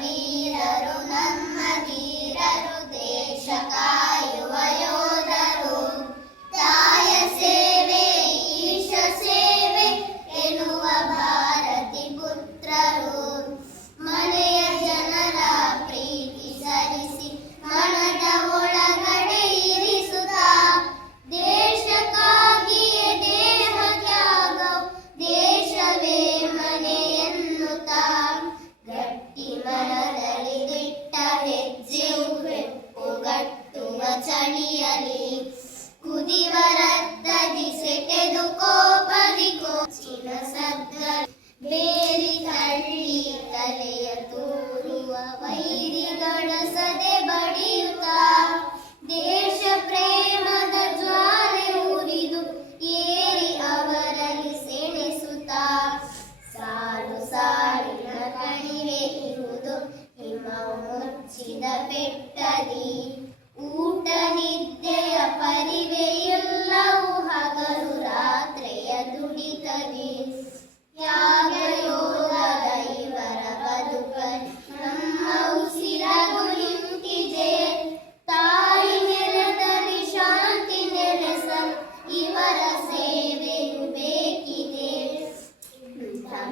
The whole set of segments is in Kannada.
ವೀರರು ನಮ್ಮ ಧೀರರು, ದೇಶ ಕಾಯುವ ಯೋಧರು. ತಾಯ ಸೇವೆ ಈಶ ಸೇವೆ ಎನ್ನುವ ಭಾರತಿ ಪುತ್ರರು. ಮನೆಯ ಜನರ ಪ್ರೀತಿ ಸರಿಸಿ ಮನದ ಒಳಗಡೆ ಇರಿಸುತ್ತಾ, ದೇಶಕ್ಕಾಗಿಯೇ ದೇಹ ತ್ಯಾಗ ದೇಶವೇ ಮನೆ ಎನ್ನುತ್ತಾ, ಗಟ್ಟಿ ಮನದಲ್ಲಿ ದಿಟ್ಟ ಹೆಜ್ಜೆಯು ಹೆಪ್ಪುಗಟ್ಟುವ ಚಳಿಯಲಿ, ಕುದಿವ ರಕ್ತದಿ ಸೆಟೆದು ಕೋಪದಿ ಕೋಚಿನ ಸದ್ದ ಬೇರಿ ತಳ್ಳಿ ತಲೆಯ ತೂರುವ ವೈರಿಗಳ ಸದೆ ಬಡಿಯುತ್ತಾ, ದೇಶ ಪ್ರೇಮದ ಜ್ವಾಲೆ ಉರಿದು ಏರಿ ಅವರಲ್ಲಿ ಸೆಣಸುತ್ತಾ, ಸಾಲು ಸಾಲಿನ ಕಣಿವೆ ಇರುವುದು ಹಿಮವು ಮುಚ್ಚಿದ ಬೆಟ್ಟದಿ, ಊಟ ನಿದ್ದೆಯ ಪರಿವೆಯೆಲ್ಲವೂ ಹಗಲು ರಾತ್ರಿಯ ದುಡಿತದಿ. ತ್ಯಾಗ ಯೋಧರ ಇವರ ಬದುಕಲ್ಲಿ ನಮ್ಮ ಉಸಿರದು ನಿಂತಿದೆ, ತಾಯಿ ನೆಲದಲ್ಲಿ ಶಾಂತಿ ನೆಲೆಸಲು ಇವರ ಸೇವೆಯು ಬೇಕಿದೆ.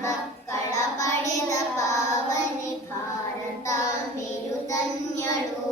ಮಕ್ಕಳ ಪಡೆದ ಪಾವನೆ ಭಾರತಾಂಬೆಯು ಧನ್ಯಳು.